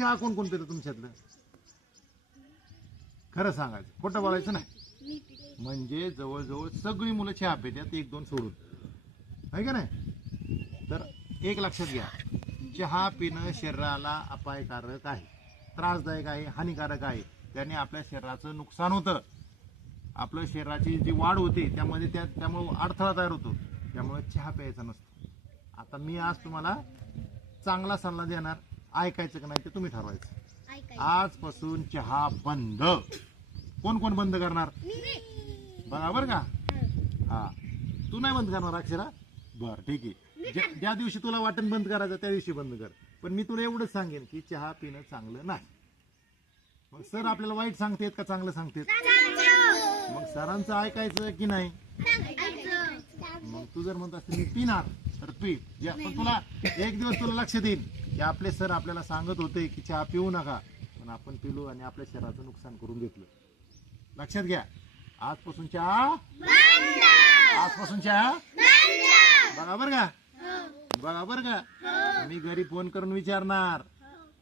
चहा कोण कोण पितं तुमच्यातलं? खरं सांगायचं, खोटं बोलायचं नाही. म्हणजे जवळजवळ सगळी मुलं चहा पितात, एक दोन सोडून, आहे का नाही? तर एक लक्षात घ्या, चहा पिणं शरीराला अपायकारक आहे, त्रासदायक आहे, हानिकारक आहे. त्याने आपल्या शरीराचं नुकसान होतं. आपल्या शरीराची जी वाढ होते त्यामध्ये त्यामुळे अडथळा तयार होतो. त्यामुळे चहा प्यायचा नसतो. आता मी आज तुम्हाला चांगला सल्ला देणार, ऐकायचं का नाही ते तुम्ही ठरवायचं. आजपासून चहा बंद. कोण कोण बंद करणार? बघा बरं का. हा, तू नाही बंद करणार अक्षरा? बर, ठीक आहे. ज्या दिवशी तुला वाटण बंद करायचं त्या दिवशी बंद कर. पण मी तुला एवढंच सांगेन की चहा पिणं चांगलं नाही. मग सर आपल्याला वाईट सांगतेत का चांगलं सांगतेत? मग सरांचं ऐकायचं की नाही? मग तू जर म्हणत असते मी पिणार तर पी. पण तुला एक दिवस तुला लक्षात येईल की आपले सर आपल्याला सांगत होते की चहा पिऊ नका, पण आपण पिलो आणि आपल्या शरीराचं नुकसान करून घेतलं. लक्षात घ्या, आजपासून चहा, आजपासून चहा बघा बरं का, बघा बरं का. मी घरी फोन करून विचारणार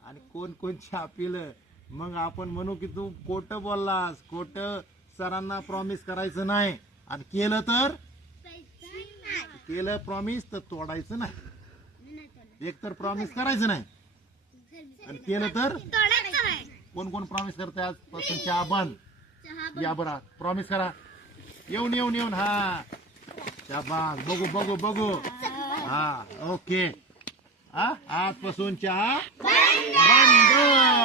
आणि कोण कोण चहा पिलं, मग आपण म्हणू की तू खोटं बोललास. खोटं सरांना प्रॉमिस करायचं नाही, आणि केलं प्रॉमिस तर तोडायचं नाही. एक तर प्रॉमिस करायचं नाही, आणि केलं तर कोण कोण प्रॉमिस करते आजपासून चहा बंद? या बरं, प्रॉमिस करा. येऊन हा शाबास, बघू. हा, ओके. हा, आजपासून चहा बंद.